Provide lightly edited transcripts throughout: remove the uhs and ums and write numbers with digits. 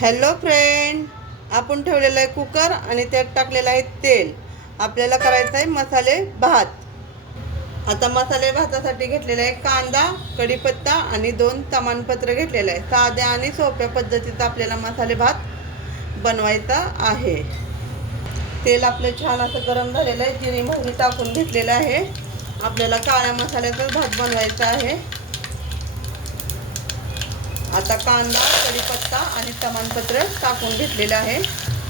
Hello friend, आपण ठेवलेलं आहे कुकर आणि त्यात टाकलेलं आहे तेल. आपल्याला करायचं आहे मसाले भात. आता मसाले भातासाठी घेतलेला आहे कांदा, कढीपत्ता आणि 2 तमालपत्र घेतलेलं आहे. साध्या आणि सोप्या पद्धतीत आपल्याला मसाले भात बनवायचा आहे. तेल आपलं छान असं गरम झालेलं आहे. जिरी मोहरी टाकून घेतलेलं आहे. आपल्याला काळ्या मसाल्याचा भात बनवायचा आहे. आता कांदा, कढीपत्ता आणि तमालपत्र टाकून घेतलेलं आहे.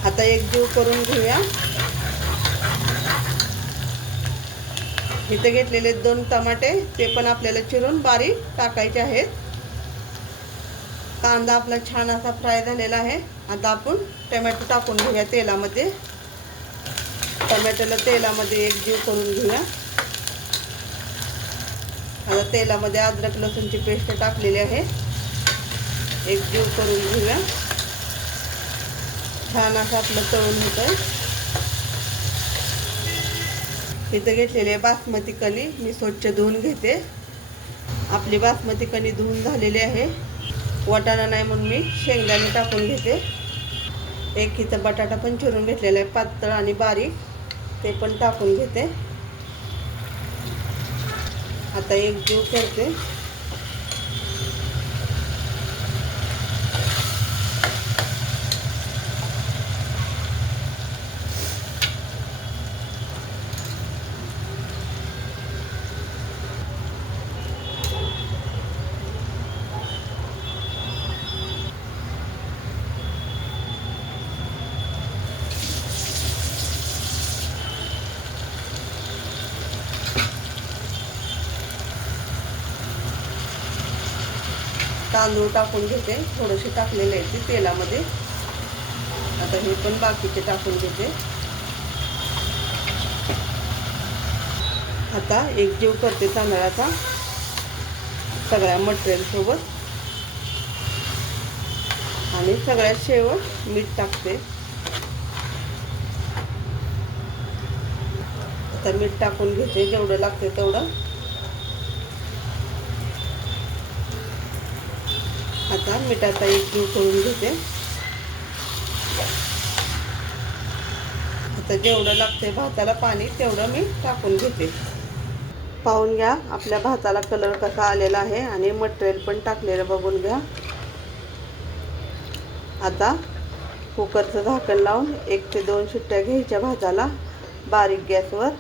आता एकजीव करून घेऊया. इथे घेतलेले 2 टमाटे, ते पण आपल्याला चिरून बारीक टाकायचे आहेत. कांदा आपला छान असा फ्राय झालेला आहे. आता आपण टोमॅटो टाकून घेऊया तेलामध्ये. टोमॅटोला तेलामध्ये एकजीव करून घेऊया. आता तेलामध्ये अद्रक लसूणची पेस्ट टाकलेली आहे. एकजीव करून घेऊया. छान असं आपलं तळून होतंय. इथं घेतलेली आहे बासमती कणी, मी स्वच्छ धुवून घेते. आपली बासमती कणी धुवून झालेली आहे. वाटाणा नाही म्हणून मी शेंगदाणे टाकून घेते. एक इथं बटाटा पण चिरून घेतलेला आहे पातळ आणि बारीक, ते पण टाकून घेते. आता एकजीव करते. तांदूळ टाकून घेते. थोडेसे टाकलेले आहे ते तेलामध्ये. आता हे पण बाकीचे टाकून घेते. आता एकजीव करते तांदळाचा सगळ्या मटेरियल सोबत आणि सगळ्यात शेवट मीठ टाकते. आता मीठ टाकून घेते जेवढं लागते तेवढं. आता मिठाचा एकजीव करून घेते. आता जेवढं लागते भाताला पाणी तेवढं मी टाकून घेते. पाहून घ्या आपल्या भाताला कलर कसा आलेला आहे आणि मटेरियल पण टाकलेलं बघून घ्या. आता कुकरचं झाकण लावून 1 ते 2 शिट्ट्या घ्यायच्या भाताला बारीक गॅसवर.